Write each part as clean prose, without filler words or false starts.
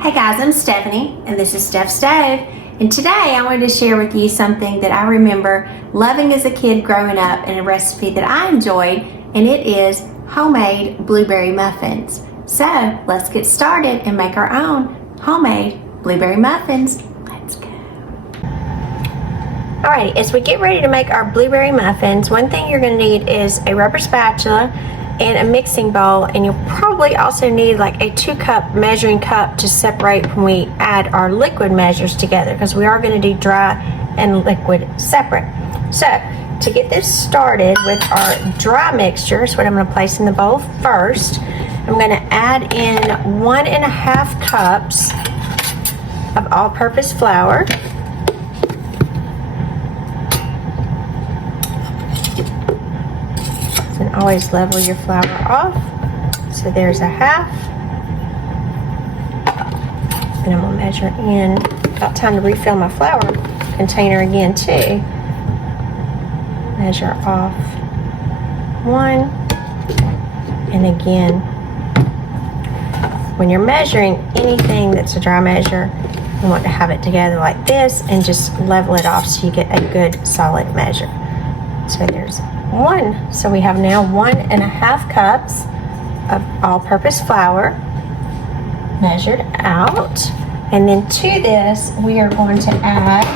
Hey guys, I'm Stephanie and this is Steph Stove, and today I wanted to share with you something that I remember loving as a kid growing up and a recipe that I enjoyed, and it is homemade blueberry muffins. So let's get started and make our own homemade blueberry muffins. Let's go. Alrighty, as we get ready to make our blueberry muffins, one thing you're going to need is a rubber spatula and a mixing bowl, and you'll probably also need like a 2-cup measuring cup to separate when we add our liquid measures together, because we are going to do dry and liquid separate. So to get this started with our dry mixture, so what I'm going to place in the bowl first, I'm going to add in 1.5 cups of all-purpose flour. And always level your flour off. So there's a half. And I'm gonna measure in, about time to refill my flour container again too. Measure off 1. And again, when you're measuring anything that's a dry measure, you want to have it together like this and just level it off so you get a good solid measure. So there's 1. So we have now 1.5 cups of all-purpose flour measured out. And then to this, we are going to add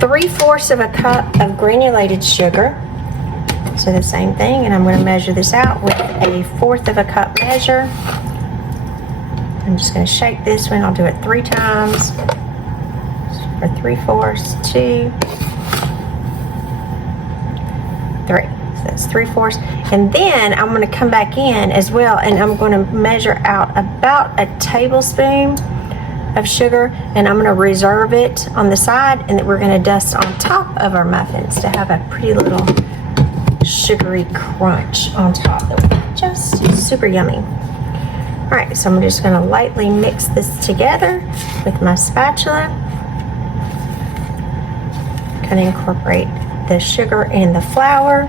3/4 of a cup of granulated sugar. So the same thing, and I'm going to measure this out with a 1/4 of a cup measure. I'm just going to shake this one. I'll do it 3 times. For 3/4, 2, 3. So that's 3/4. And then I'm going to come back in as well, and I'm going to measure out about a tablespoon of sugar, and I'm going to reserve it on the side, and that we're going to dust on top of our muffins to have a pretty little sugary crunch on top that will be just super yummy. All right, so I'm just going to lightly mix this together with my spatula. Kind of incorporate the sugar and the flour,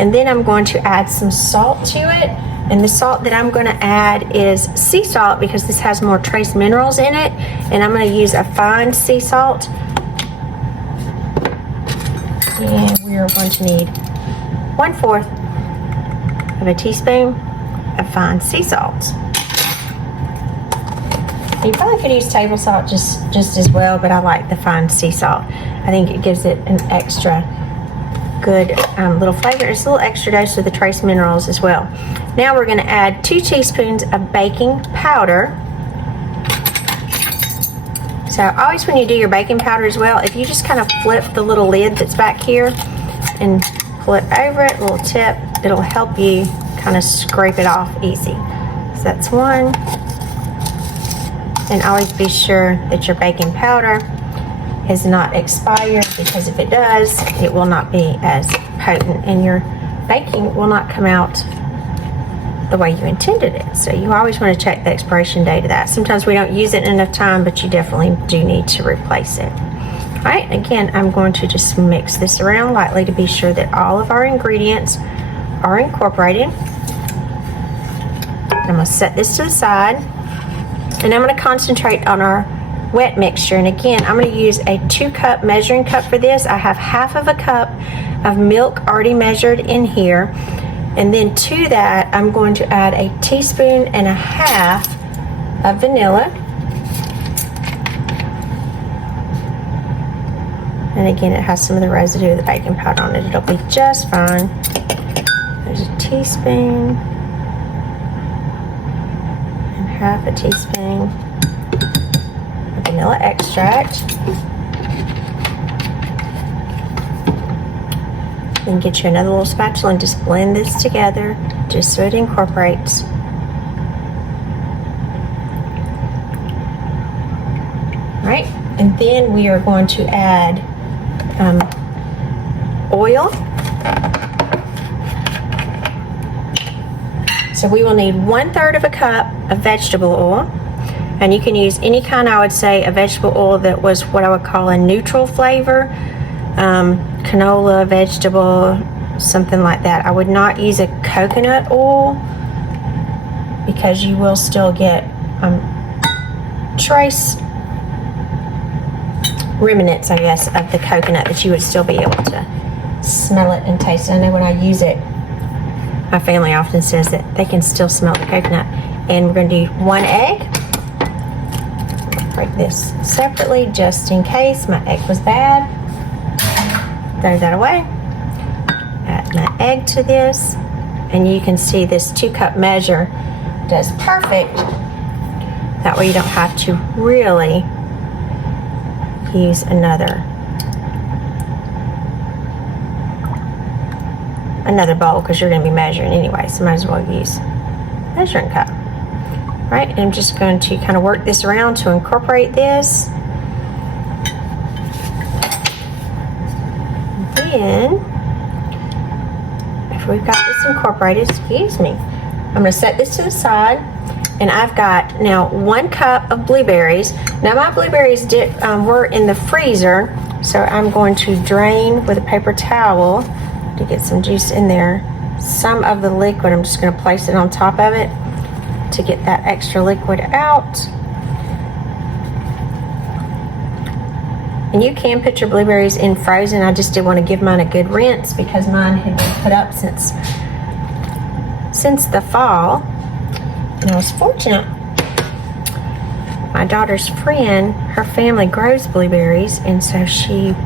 and then I'm going to add some salt to it, and the salt that I'm going to add is sea salt because this has more trace minerals in it, and I'm going to use a fine sea salt, and we are going to need 1/4 of a teaspoon of fine sea salt. You probably could use table salt just as well, but I like the fine sea salt. I think it gives it an extra good little flavor. It's a little extra dose of the trace minerals as well. Now we're going to add 2 teaspoons of baking powder. So always when you do your baking powder as well, if you just kind of flip the little lid that's back here and pull it over it, little tip, it'll help you kind of scrape it off easy. So that's 1. And always be sure that your baking powder is not expired, because if it does, it will not be as potent and your baking will not come out the way you intended it. So you always want to check the expiration date of that. Sometimes we don't use it in enough time, but you definitely do need to replace it. All right, again, I'm going to just mix this around lightly to be sure that all of our ingredients are incorporated. I'm going to set this to the side, and I'm going to concentrate on our wet mixture. And again, I'm going to use a 2-cup measuring cup for this. I have 1/2 cup of milk already measured in here, and then to that I'm going to add a 1.5 teaspoons of vanilla. And again, it has some of the residue of the baking powder on it. It'll be just fine. There's a teaspoon and 1/2 teaspoon vanilla extract. Then get you another little spatula and just blend this together just so it incorporates. Right, and then we are going to add oil. So we will need 1/3 of a cup of vegetable oil. And you can use any kind, I would say, a vegetable oil that was what I would call a neutral flavor. Canola, vegetable, something like that. I would not use a coconut oil because you will still get trace remnants, I guess, of the coconut that you would still be able to smell it and taste it. I know when I use it, my family often says that they can still smell the coconut. And we're going to do 1 egg. Break this separately just in case my egg was bad. Throw that away. Add my egg to this. And you can see this 2-cup measure does perfect. That way you don't have to really use another bowl because you're going to be measuring anyway, so might as well use measuring cup. Right, and I'm just going to kind of work this around to incorporate this. Then, after we've got this incorporated, excuse me, I'm going to set this to the side, and I've got now 1 cup of blueberries. Now my blueberries were in the freezer, so I'm going to drain with a paper towel to get some juice in there. Some of the liquid, I'm just going to place it on top of it to get that extra liquid out. And you can put your blueberries in frozen. I just did want to give mine a good rinse because mine had been put up since the fall. And I was fortunate. My daughter's friend, her family grows blueberries, and so she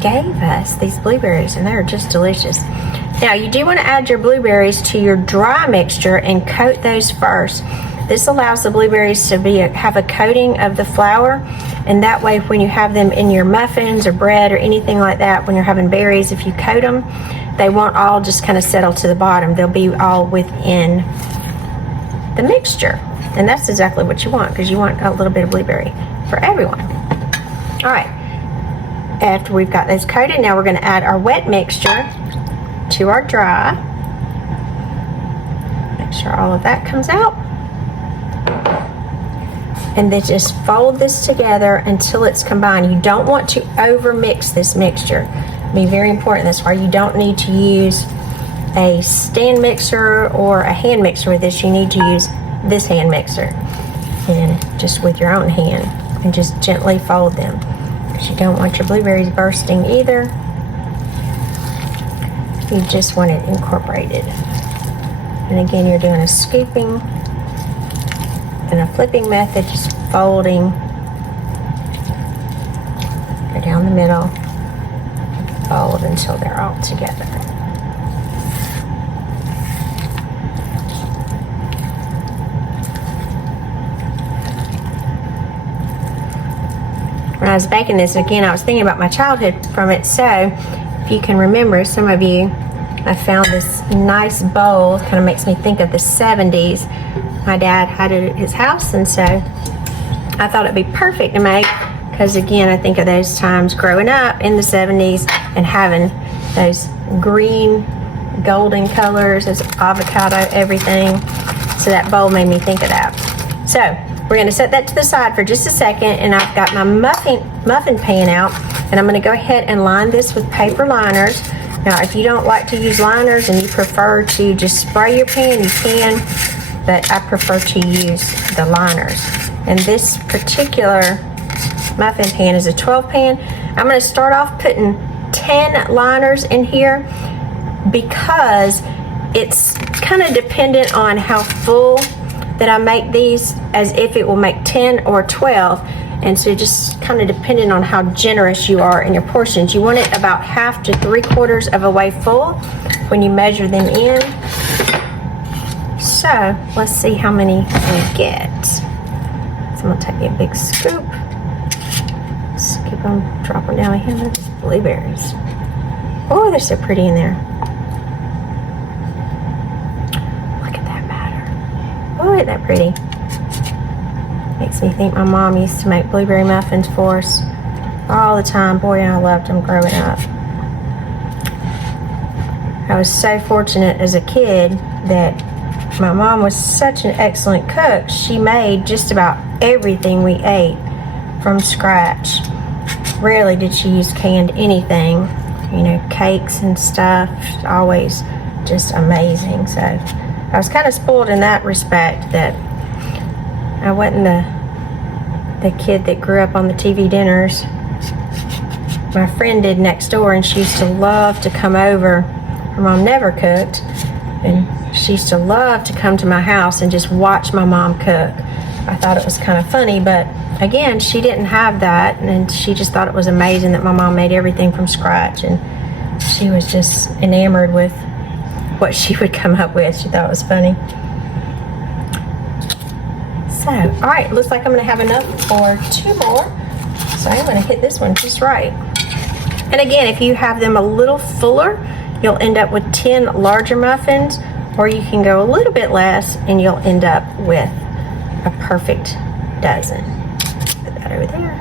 gave us these blueberries, and they're just delicious. Now, you do want to add your blueberries to your dry mixture and coat those first. This allows the blueberries to have a coating of the flour, and that way when you have them in your muffins or bread or anything like that, when you're having berries, if you coat them, they won't all just kind of settle to the bottom. They'll be all within the mixture, and that's exactly what you want because you want a little bit of blueberry for everyone. All right, after we've got those coated, now we're going to add our wet mixture to our dry. Make sure all of that comes out. And then just fold this together until it's combined. You don't want to over mix this mixture. It'll be very important. That's why you don't need to use a stand mixer or a hand mixer with this. You need to use this hand mixer, and just with your own hand, and just gently fold them because you don't want your blueberries bursting either. You just want it incorporated. And again, you're doing a scooping and a flipping method, just folding. Go down the middle, fold until they're all together. When I was baking this, again, I was thinking about my childhood from it. So, if you can remember, some of you, I found this nice bowl. Kind of makes me think of the 70s. My dad had it at his house, and so I thought it'd be perfect to make because, again, I think of those times growing up in the 70s and having those green, golden colors, those avocado, everything. So that bowl made me think of that. So we're going to set that to the side for just a second, and I've got my muffin pan out, and I'm going to go ahead and line this with paper liners. Now, if you don't like to use liners and you prefer to just spray your pan, you can, but I prefer to use the liners. And this particular muffin pan is a 12 pan. I'm going to start off putting 10 liners in here because it's kind of dependent on how full that I make these, as if it will make 10 or 12. And so just kind of depending on how generous you are in your portions. You want it about half to 3/4 of a way full when you measure them in. So let's see how many we get. So I'm gonna take me a big scoop. Scoop them, drop them down in here. Those blueberries. Oh, they're so pretty in there. Look at that batter. Oh, isn't that pretty? Makes me think my mom used to make blueberry muffins for us all the time. Boy, I loved them growing up. I was so fortunate as a kid that my mom was such an excellent cook. She made just about everything we ate from scratch. Rarely did she use canned anything. You know, cakes and stuff, always just amazing. So I was kind of spoiled in that respect, that I wasn't the kid that grew up on the TV dinners. My friend did next door, and she used to love to come over. Her mom never cooked, and she used to love to come to my house and just watch my mom cook. I thought it was kind of funny, but again, she didn't have that, and she just thought it was amazing that my mom made everything from scratch, and she was just enamored with what she would come up with. She thought it was funny. So, all right, looks like I'm gonna have enough for 2 more. So I'm gonna hit this one just right. And again, if you have them a little fuller, you'll end up with 10 larger muffins, or you can go a little bit less and you'll end up with a perfect dozen. Put that over there.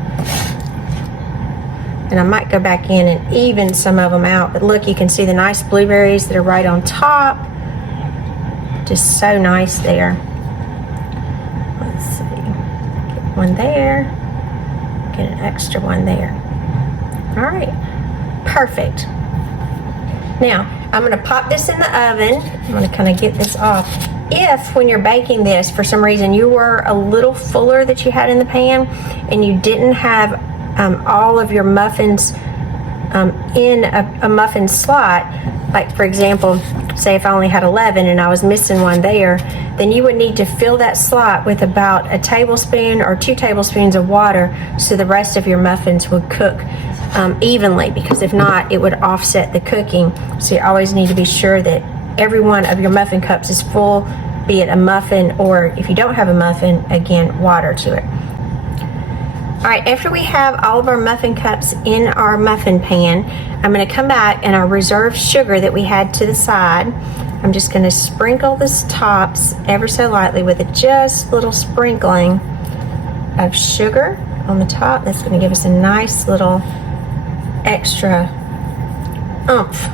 And I might go back in and even some of them out, but look, you can see the nice blueberries that are right on top. Just so nice there. Let's see, get one there, get an extra one there. All right, perfect. Now, I'm gonna pop this in the oven. I'm gonna kind of get this off. If, when you're baking this, for some reason you were a little fuller that you had in the pan and you didn't have all of your muffins in a muffin slot, like for example, say if I only had 11 and I was missing one there, then you would need to fill that slot with about a tablespoon or 2 tablespoons of water so the rest of your muffins would cook evenly, because if not, it would offset the cooking. So you always need to be sure that every one of your muffin cups is full, be it a muffin, or if you don't have a muffin, again, water to it. All right, after we have all of our muffin cups in our muffin pan, I'm gonna come back and our reserved sugar that we had to the side, I'm just gonna sprinkle this tops ever so lightly with just little sprinkling of sugar on the top. That's gonna give us a nice little extra oomph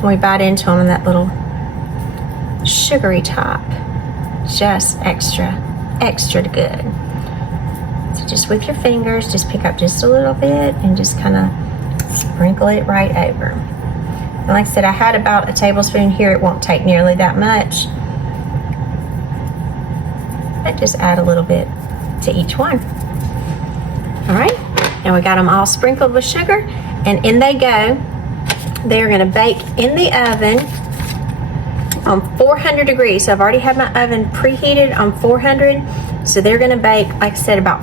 when we bite into them, on that little sugary top. Just extra good. So just with your fingers, just pick up just a little bit and just kind of sprinkle it right over. And like I said, I had about a tablespoon here. It won't take nearly that much. But just add a little bit to each one. All right, and we got them all sprinkled with sugar, and in they go. They're gonna bake in the oven on 400 degrees. So I've already had my oven preheated on 400. So they're gonna bake, like I said, about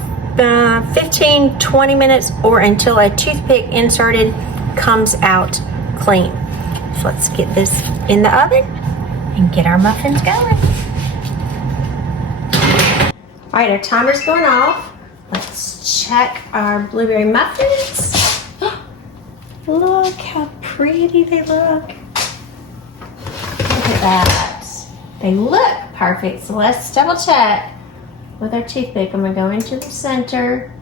15-20 minutes, or until a toothpick inserted comes out clean. So let's get this in the oven and get our muffins going. All right, our timer's going off. Let's check our blueberry muffins. Look how pretty they look. Look at that. They look perfect. So let's double check with our toothpick. I'm gonna go into the center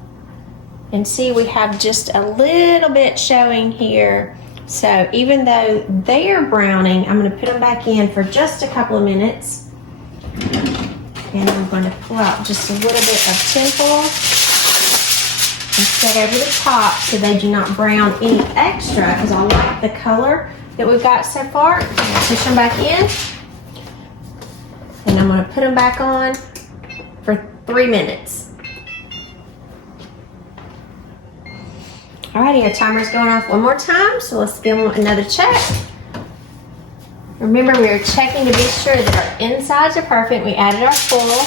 and see we have just a little bit showing here. So even though they are browning, I'm gonna put them back in for just a couple of minutes. And I'm gonna pull out just a little bit of tinfoil and set over the top so they do not brown any extra, because I like the color that we've got so far. I'm gonna push them back in, and I'm gonna put them back on for 3 minutes. Alrighty, our timer's going off one more time, so let's give them another check. Remember, we are checking to be sure that our insides are perfect. We added our foil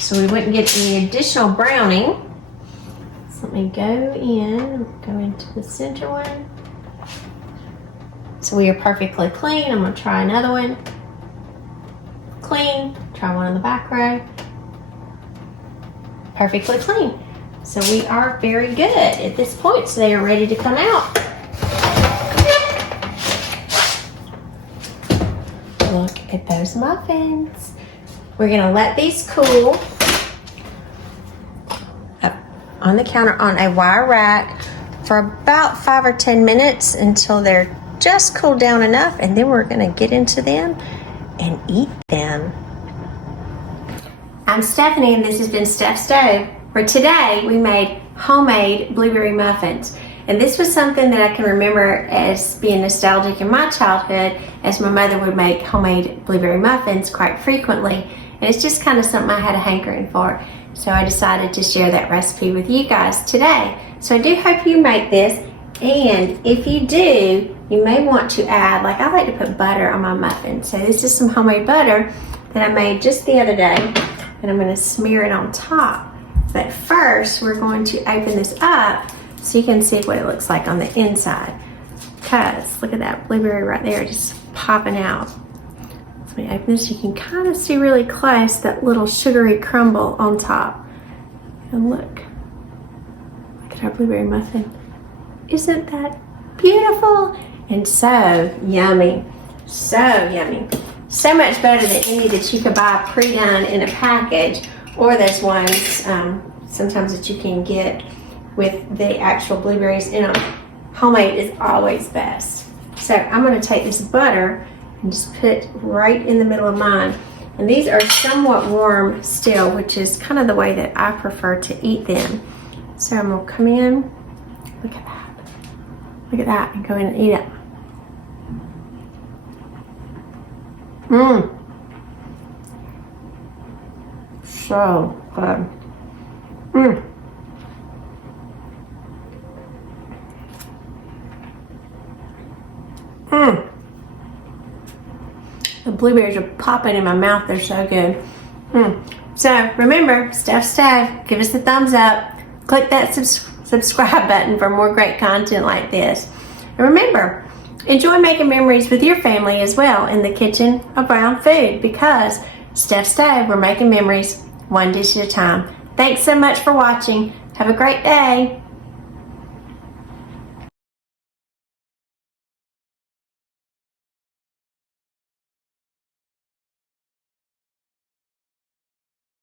so we wouldn't get any additional browning. So let me go into the center one. So we are perfectly clean. I'm gonna try another one. Clean, try one on the back row. Perfectly clean. So we are very good at this point, so they are ready to come out. Look at those muffins. We're gonna let these cool up on the counter on a wire rack for about 5 or 10 minutes until they're just cooled down enough, and then we're gonna get into them and eat them. I'm Stephanie, and this has been Steph Stove, where today we made homemade blueberry muffins. And this was something that I can remember as being nostalgic in my childhood, as my mother would make homemade blueberry muffins quite frequently. And it's just kind of something I had a hankering for. So I decided to share that recipe with you guys today. So I do hope you make this. And if you do, you may want to add, like I like to put butter on my muffin. So this is some homemade butter that I made just the other day. And I'm going to smear it on top. But first, we're going to open this up so you can see what it looks like on the inside. Because look at that blueberry right there just popping out. So when you open this, you can kind of see really close that little sugary crumble on top. And look at our blueberry muffin. Isn't that beautiful? And so yummy. So yummy. So much better than any that you could buy pre-done in a package, or those ones sometimes that you can get with the actual blueberries in them. Homemade is always best. So I'm going to take this butter and just put right in the middle of mine. And these are somewhat warm still, which is kind of the way that I prefer to eat them. So I'm going to come in. Look at that. Look at that, and go in and eat it. Mmm. So good. Mmm. Mmm. The blueberries are popping in my mouth. They're so good. Mmm. So remember, Steph, give us a thumbs up. Click that subscribe button for more great content like this. And remember, enjoy making memories with your family as well in the kitchen around food, because Steph, we're making memories one dish at a time. Thanks so much for watching. Have a great day.